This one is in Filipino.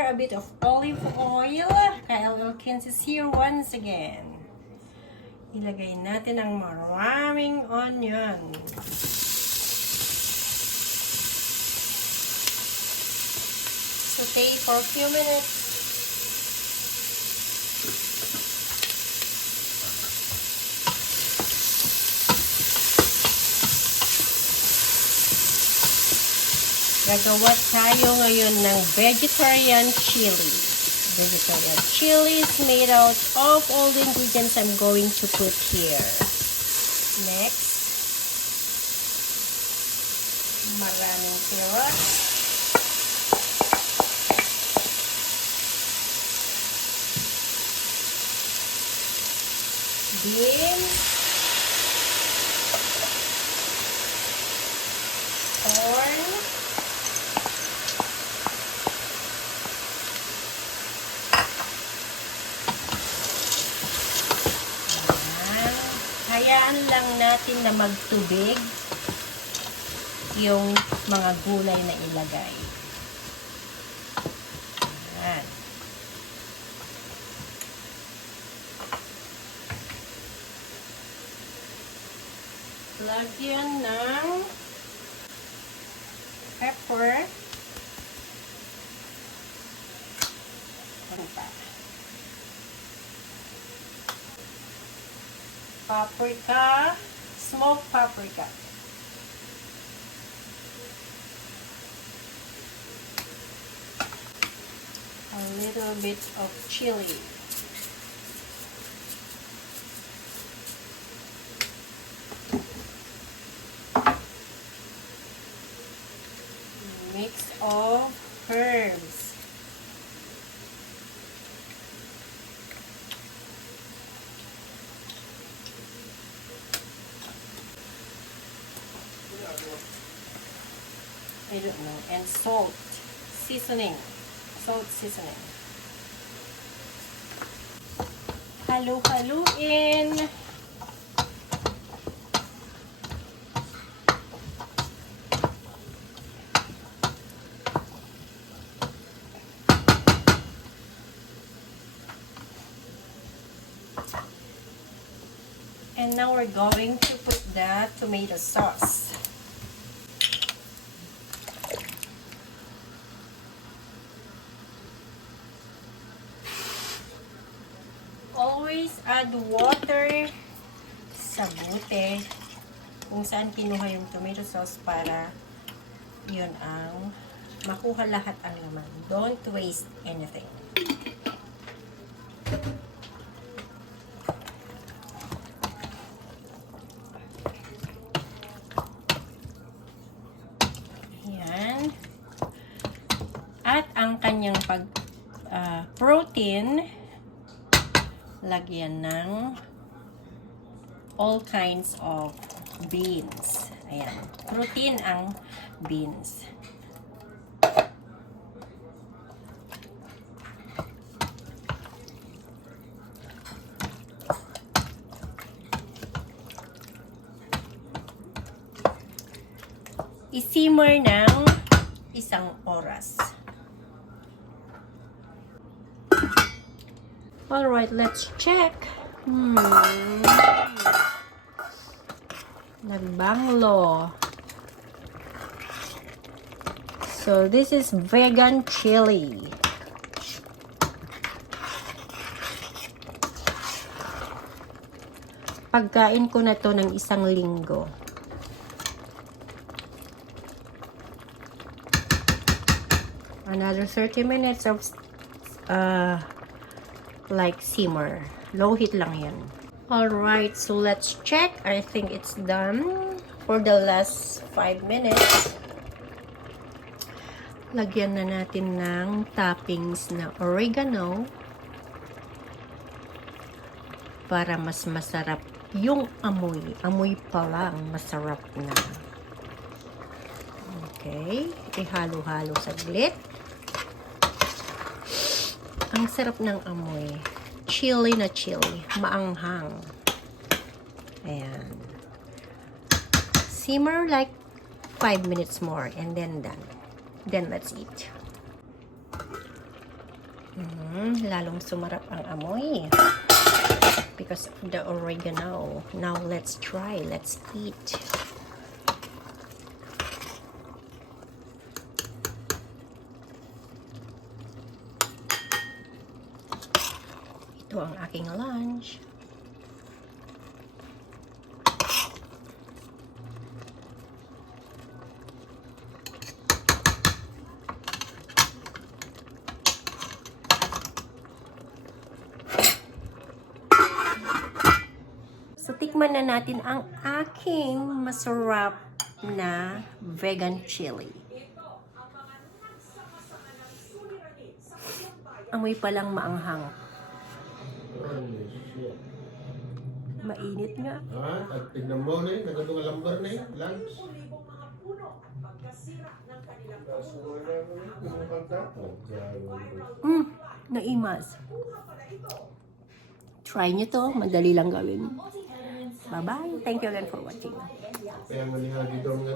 here a bit of olive oil. Kyle Wilkins is here once again. Ilagay natin ang maraming onion. Saute for a few minutes. Gagawa tayo ngayon ng vegetarian chili. Vegetarian chili is made out of all the ingredients I'm going to put here. Next, maraming carrots. Beans. Corn. Hayaan lang natin na magtubig yung mga gulay na ilagay. Ayan. Lagyan ng pepper. Ano pa? Paprika, smoked paprika. A little bit of chili. Mix of herbs. I don't know. And salt. Seasoning. Salt seasoning. Halu-haluin. And now we're going to put the tomato sauce. Always add water sa bote kung saan kinuha yung tomato sauce para yun ang makuha lahat ang laman. Don't waste anything. Yan. At ang kanyang protein, lagyan ng all kinds of beans. Ayan. Protein ang beans. I-simmer ng 1 oras. Alright, let's check. Nagbanglo. So, this is vegan chili. Pagkain ko na to ng 1 linggo. Another 30 minutes of like simmer. Low heat lang yan. Alright, so let's check. I think it's done for the last 5 minutes. Lagyan na natin ng toppings na oregano para mas masarap yung amoy. Amoy pa lang, masarap na. Okay, ihalo-halo saglit. Ang sarap ng amoy. Chili na chili. Maanghang. Ayan. Simmer like 5 minutes more and then done. Then let's eat. Lalong sumarap ang amoy. Because of the oregano. Now, let's try. Let's eat. Ito ang aking lunch. So, tikman na natin ang aking masarap na vegan chili. Amoy palang maanghang. Mainit nga. At tignan mo na yun, nagatong lambar na yun, lunch. Naimas. Try nyo to. Madali lang gawin. Bye-bye. Thank you again for watching. Kaya manihan dito mga